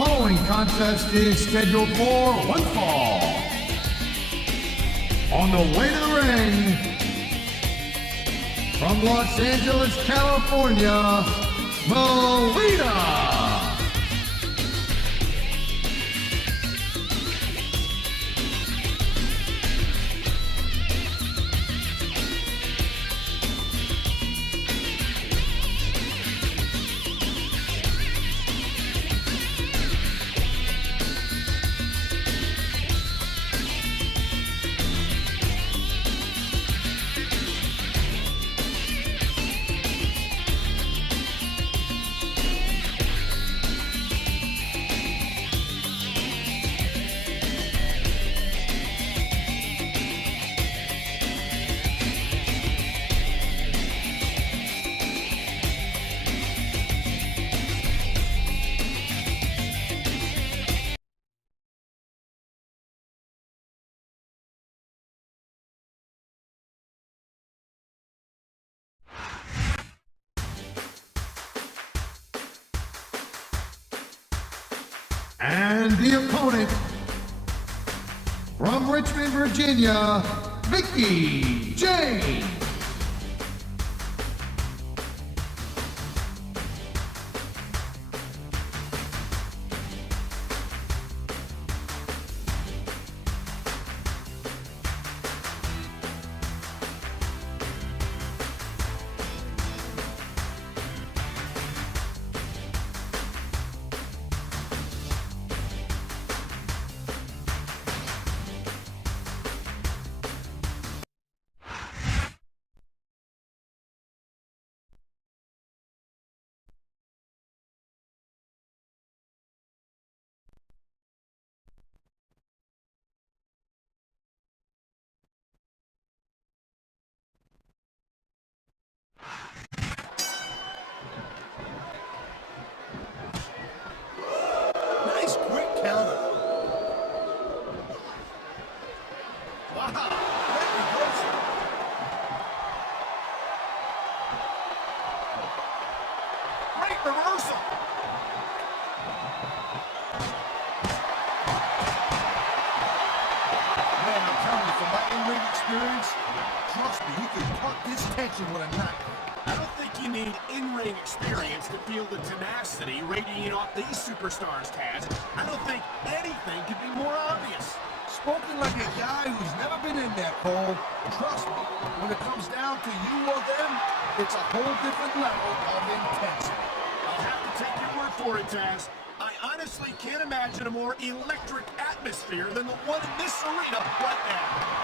following contest is scheduled for one fall. On the way to the ring, from Los Angeles, California, Melina. And the opponent, from Richmond, Virginia, Mickie James. Nice quick counter. Wow, great reversal. Great reversal. Man, I'm telling you, from my in-ring experience, trust me, you can cut this tension with a knife. I don't think you need in-ring experience to feel the tenacity radiating off these superstars, Taz. I don't think anything could be more obvious. Spoken like a guy who's never been in there, Cole. Trust me, when it comes down to you or them, it's a whole different level of intensity. I'll have to take your word for it, Taz. I honestly can't imagine a more electric atmosphere than the one in this arena right now.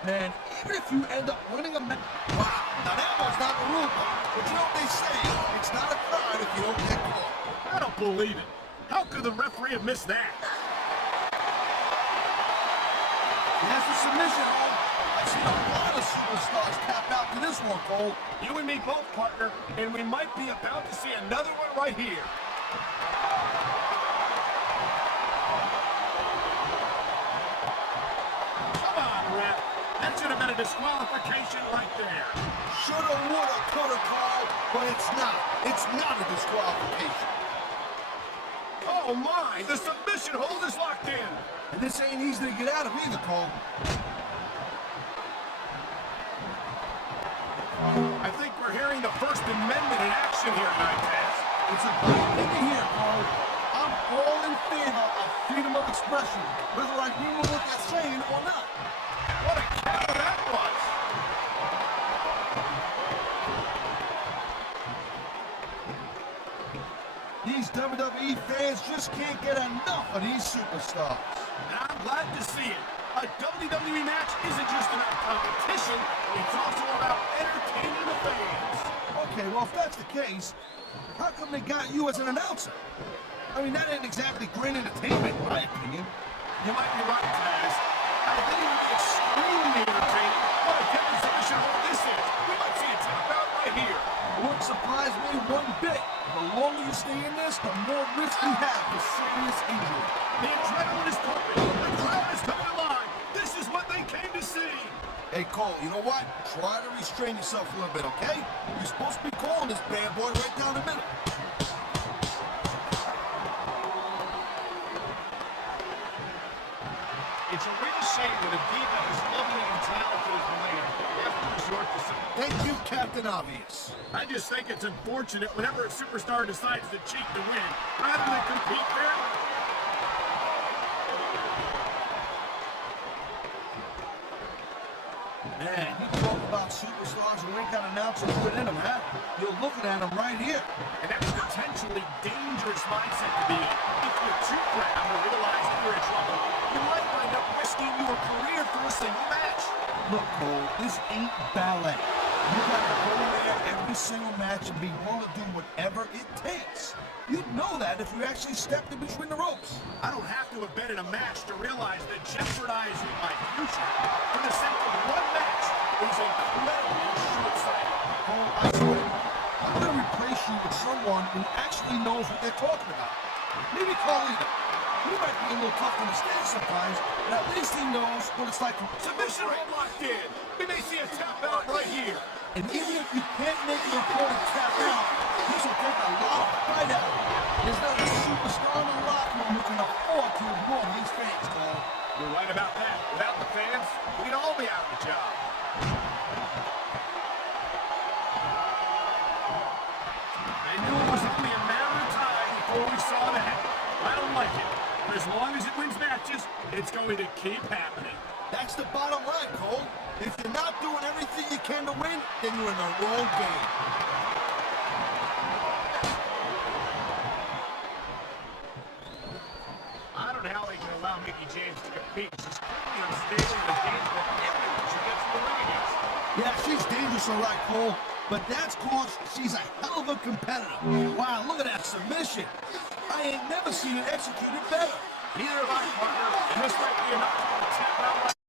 And even if you end up winning a match, wow, now that one's not the rule book. But you know what they say, it's not a crime if you don't get caught. I don't believe it. How could the referee have missed that? That's a submission, Cole. I've seen a lot of superstars tap out to this one, Cole. You and me both, partner, and we might be about to see another one right here. Come on, ref. That should have been a disqualification right there. Shoulda, woulda, coulda, Cole, but it's not. It's not a disqualification. Oh my, the submission hold is locked in. And this ain't easy to get out of either, Cole. I think we're hearing the First Amendment in action here tonight, Taz. It's a great thing to hear, Cole. I'm all in favor of freedom of expression, whether I agree with what they're saying or not. What a counter that was. These WWE fans just can't get enough of these superstars. And I'm glad to see it. A WWE match isn't just about competition, it's also about entertaining the fans. Okay, well, if that's the case, how come they got you as an announcer? I mean, that ain't exactly great entertainment, in my opinion. You might be right, Taz. I think it's extremely entertaining. What a demonstration of what this is. We might see it tap out right here. Wouldn't surprise me one bit. The longer you stay in this, the more risk you have for serious injury. The adrenaline is pumping. The crowd is coming alive. This is what they came to see. Hey, Cole, you know what? Try to restrain yourself a little bit, okay? You're supposed to be calling this bad boy right down the middle. It's a real shame that a diva as lovely and talented as Melina has to resort to some... Thank you, Captain Obvious. I just think it's unfortunate whenever a superstar decides to cheat to win, rather than compete fairly. Man, you talk about superstars who ain't got an ounce of good in them, huh? You're looking at them right here. And that's a potentially dangerous mindset to be in. If you're too proud to realize you're in trouble, you might wind up risking your career for a single match. Look, Cole, this ain't ballet. You gotta go there every single match and be willing to do whatever it takes. You'd know that if you actually stepped in between the ropes. I don't have to have been in a match to realize that jeopardizing my future for the sake of one match is incredibly short-sighted. Cole, I swear, I'm gonna replace you with someone who actually knows what they're talking about. Maybe Carlito. He might be a little tough to understand sometimes, but at least he knows what it's like to... Submission hold locked in. We may see a tap out right here. And even if you can't make your opponent tap out, this will take a lot of fight out. There's not a superstar in the locker room who can afford to ignore these fans, Cole. You're right about that. Without the fans, we'd all be out of the job. I knew it was only a matter of time before we saw that. I don't like it. But as long as it wins matches, it's going to keep happening. That's the bottom line, Cole. If you're not doing everything you can to win, then you're in the wrong game. I don't know how they can allow Mickie James to compete. She's clearly unstable in the game that everyone she gets in the ring against. Yeah, she's dangerous, all right, Cole. But that's cause she's a hell of a competitor. Wow, look at that submission. I ain't never seen her execute it better. Neither have I, partner. And this might be enough to tap out.